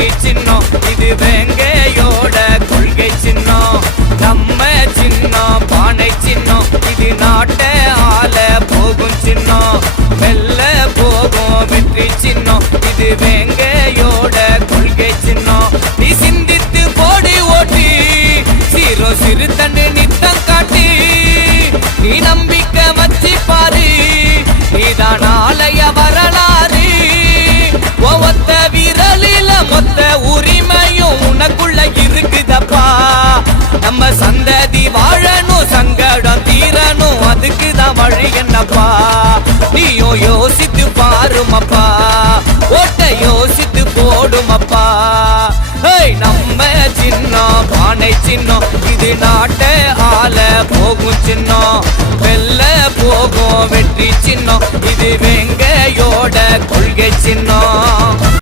வெற்றி சின்னம் இது வேங்கையோட கொள்கை சின்னம் நம்ம சின்னம் பானை சின்னம் இது நாட்டை ஆள போகும் சின்னம் வெல்ல போகும் வெற்றி சின்னம் இது வேங்கையோட கொள்கை சின்னம் நீ சிந்தித்து போடி ஓட்டி சீரோ சிறு தண்டு நித்தம் காட்டி நீ நம்பிக்கை வச்சு பாரு நீதான் ஆலய வரலாறு ஒத்த விரலில மொத்த உரிமையும் உனக்குள்ள இருக்குதப்பா நம்ம சந்ததி வாழணும் சங்கடம் தீரணும் அதுக்குதான் வழி என்னப்பா நீயும் யோசித்து பாருமப்பா ஓட்ட யோசித்து போடுமப்பா நம்ம சின்னம் பானை சின்னம் இது நாட்டை ஆள போகும் சின்னம் வெல்ல போகும் வெற்றி சின்னம் இது வெங்கையோட கொள்கை சின்னம்